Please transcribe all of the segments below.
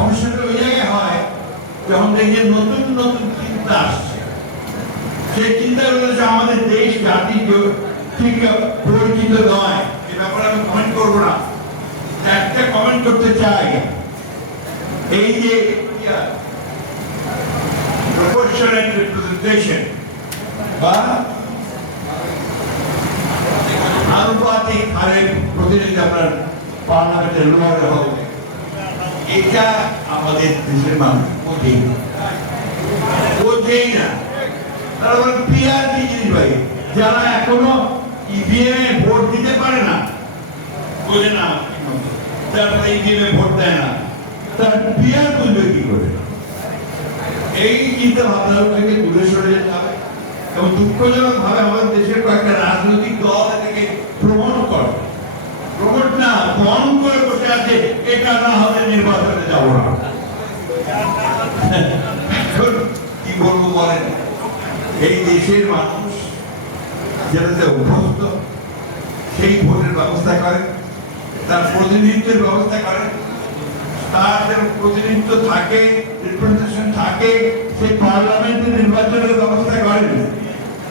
সমস্যাটা ওই জায়গায় হয়, যখন নতুন নতুন চিন্তা আসছে। সেই যে আমাদের দেশ, জাতি ঠিক পরিচিত নয়। এ ব্যাপারে আমি কমেন্ট করব না। একটা কমেন্ট করতে চাই। এই যে আনুপাতিক হারে প্রতিনিধি আপনার পার্লামেন্টের লোয়ারে হবে এটা আমাদের দেশের মানুষ না। পিআর কি জিনিস ভাই, যারা এখনও ভোট দিতে পারে না, বোঝে না তারপরে ভোট দেয় না, তার পিআর বুঝবে কি করে? এই চিন্তা ভাবনা থেকে দূরে সরে যেতে হবে। এবং দুঃখজনক ভাবে আমাদের দেশের কয়েকটা রাজনৈতিক দল এটাকে প্রমোট করে। প্রমোট না বন করে আছে এটা না হলে নির্বাচনে যাব না। কি বলব বলেন? এই দেশের মানুষ যেটাতে অভ্যস্ত, সেই ভোটের ব্যবস্থা করে, তার প্রতিনিধিত্বের ব্যবস্থা করে। তার যেন প্রতিনিধিত্ব থাকে রিপ্রেজেন্টেশন থাকে, সেই পার্লামেন্টে নির্বাচনের ব্যবস্থা করেন।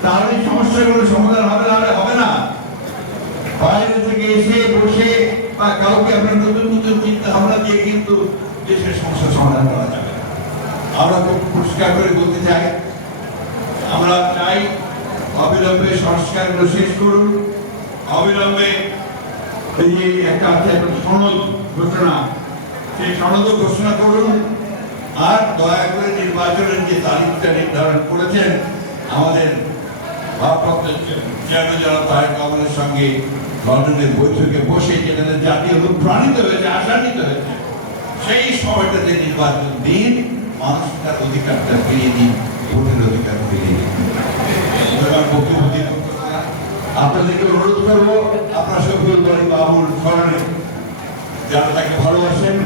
তাহলে সমস্যাগুলো সমাধান হবে না হলে হবে না বাইরে থেকে এসে বসে বা কাউকে আপনার নতুন চিন্তা ভাবনা দিয়ে কিন্তু দেশের সমস্যা সমাধান করা যাবে আমরা খুব পরিষ্কার করে বলতে চাই, আমরা চাই অবিলম্বে সংস্কারগুলো শেষ করুন। অবিলম্বে এই যে একটা আছে সনদ ঘোষণা, সেই সনদ ঘোষণা করুন। আর দয়া করে নির্বাচনের যে তারিখটা নির্ধারণ করেছেন, আমাদের ভারপ্রাপ্ত জনাব তারেক রহমানের সঙ্গে লন্ডনের বৈঠকে বসে যেখানে জাতীয় অনুপ্রাণিত হয়েছে, আশান্বিত হয়েছে, সেই সময়টাতে নির্বাচন দিন, মানুষ তার অধিকারটা ফিরিয়ে দিন ভোটের অধিকার ফিরিয়ে দিন আপনাদেরকে অনুরোধ করব, আপনার শফিউল বাড়ি বাবুর স্মরণে, যারা তাকে ভালোবাসেন